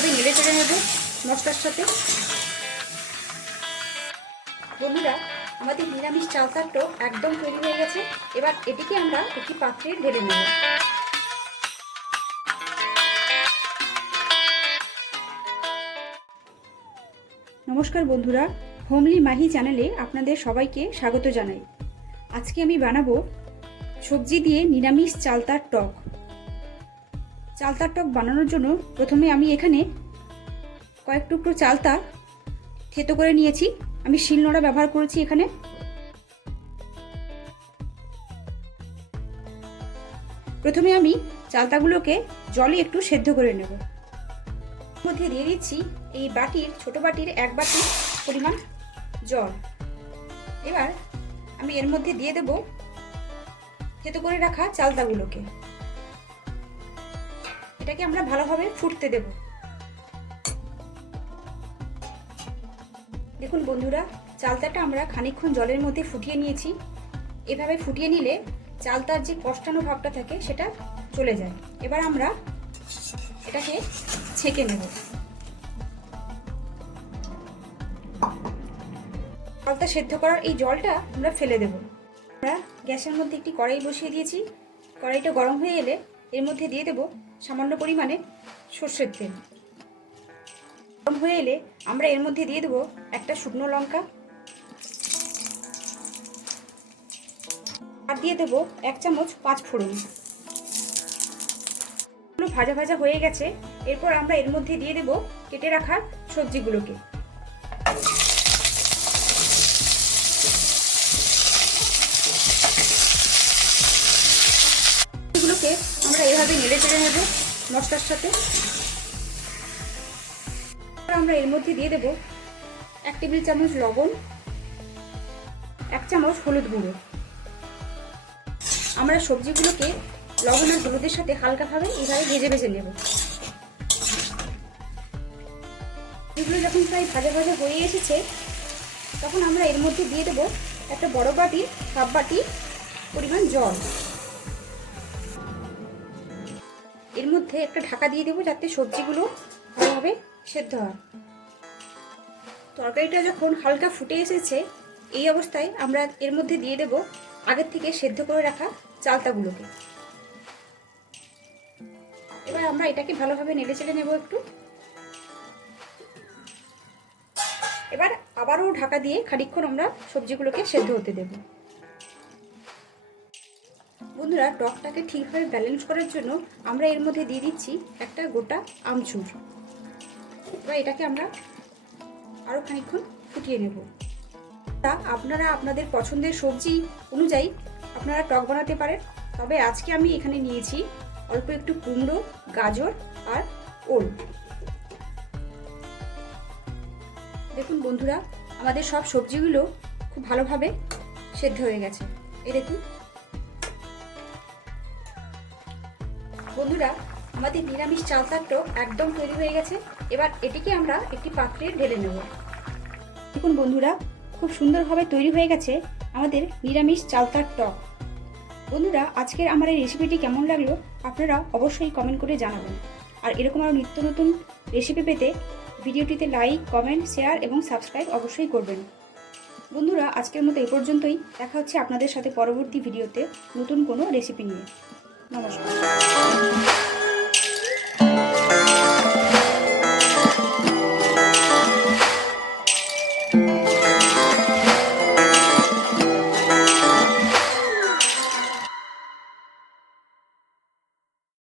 এভাবে নেড়ে চেড়ে নেব মশলার সাথে। বন্ধুরা, আমাদের নিরামিষ চালতার টো একদম তৈরি হয়ে গেছে। এবার এটিকে আমরা একটি পাত্রে ঢেলে নেব। নমস্কার বন্ধুরা, হোমলি মাহি চ্যানেলে আপনাদের সবাইকে স্বাগত জানাই। আজকে আমি বানাবো সবজি দিয়ে নিরামিষ চালতার টক। চালতার টক বানানোর জন্য প্রথমে আমি এখানে কয়েক টুকরো চালতা থেতো করে নিয়েছি। আমি শিলনোড়া ব্যবহার করেছি এখানে। প্রথমে আমি চালতাগুলোকে জলে একটু সেদ্ধ করে নেব। মধ্যে দিয়ে দিচ্ছি এই বাটির, ছোট বাটির এক বাটি পরিমাণ জল। এবার আমি এর মধ্যে দিয়ে দেব থেতো করে রাখা চালতাগুলোকে। এটাকে আমরা ভালোভাবে ফুটতে দেব। দেখুন বন্ধুরা, চালতাটা আমরা খানিকক্ষণ জলের মধ্যে ফুটিয়ে নিয়েছি। এভাবে ফুটিয়ে নিলে চালতার যে কষ্টানো ভাবটা থাকে সেটা চলে যায়। এবার আমরা এটাকে ছেঁকে নেব। চালতা সেদ্ধ করার এই জলটা আমরা ফেলে দেব। আমরা গ্যাসের মধ্যে একটি কড়াই বসিয়ে দিয়েছি। কড়াইটা গরম হয়ে এলে এর মধ্যে দিয়ে দেব সামান্য পরিমাণে সর্ষের তেল। গরম হয়ে এলে আমরা এর মধ্যে দিয়ে দেবো একটা শুকনো লঙ্কা। আর দিয়ে দেবো এক চামচ পাঁচ ফোড়ন। ভাজা ভাজা হয়ে গেছে। এরপর আমরা এর মধ্যে দিয়ে দেবো কেটে রাখা সবজিগুলোকে। এগুলোকে আমরা এভাবে নেড়ে চেড়ে নেব মশলার সাথে। আমরা এর মধ্যে দিয়ে দেব এক টেবিল চামচ লবণ, এক চামচ হলুদ গুঁড়ো। আমরা সবজিগুলোকে লবণ আর হলুদের সাথে হালকাভাবে এইভাবে ভেজে ভেজে নেব। এগুলো যখন প্রায় ভাজা ভাজা হয়ে এসেছে, তখন আমরা এর মধ্যে দিয়ে দেব একটা বড় বাটি হাফ বাটি পরিমাণ জল। এর মধ্যে একটা ঢাকা দিয়ে দেবো যাতে সবজিগুলো ভালোভাবে সেদ্ধ হয়। তরকারিটা যখন হালকা ফুটে এসেছে, এই অবস্থায় আমরা এর মধ্যে দিয়ে দেব আগের থেকে সেদ্ধ করে রাখা চালতাগুলোকে। এবার আমরা এটাকে ভালোভাবে নেড়ে চেড়ে নেব একটু। এবার আবারও ঢাকা দিয়ে খানিক্ষণ আমরা সবজিগুলোকে সেদ্ধ হতে দেব। বন্ধুরা টকটাকে ঠিকভাবে ব্যালেন্স করার জন্য আমরা এর মধ্যে দিয়ে দিচ্ছি একটা গোটা আমচুর। এবার এটাকে আমরা আরও খানিক্ষণ ফুটিয়ে নেব। তা আপনারা আপনাদের পছন্দের সবজি অনুযায়ী আপনারা টক বানাতে পারেন। তবে আজকে আমি এখানে নিয়েছি অল্প একটু কুমড়ো, গাজর আর ওল। দেখুন বন্ধুরা, আমাদের সব সবজিগুলো খুব ভালোভাবে সেদ্ধ হয়ে গেছে। এই দেখুন বন্ধুরা, আমাদের নিরামিষ চালতার টক একদম তৈরি হয়ে গেছে। এবার এটিকে আমরা একটি পাত্রে ঢেলে নেব। দেখুন বন্ধুরা, খুব সুন্দরভাবে তৈরি হয়ে গেছে আমাদের নিরামিষ চালতার টক বন্ধুরা, আজকের আমার এই রেসিপিটি কেমন লাগল আপনারা অবশ্যই কমেন্ট করে জানাবেন। আর এরকম আরও নিত্য নতুন রেসিপি পেতে ভিডিওটিতে লাইক কমেন্ট শেয়ার এবং সাবস্ক্রাইব অবশ্যই করবেন। বন্ধুরা, আজকের মতো এ পর্যন্তই। দেখা হচ্ছে আপনাদের সাথে পরবর্তী ভিডিওতে নতুন কোনো রেসিপি নিয়ে। নমস্কার।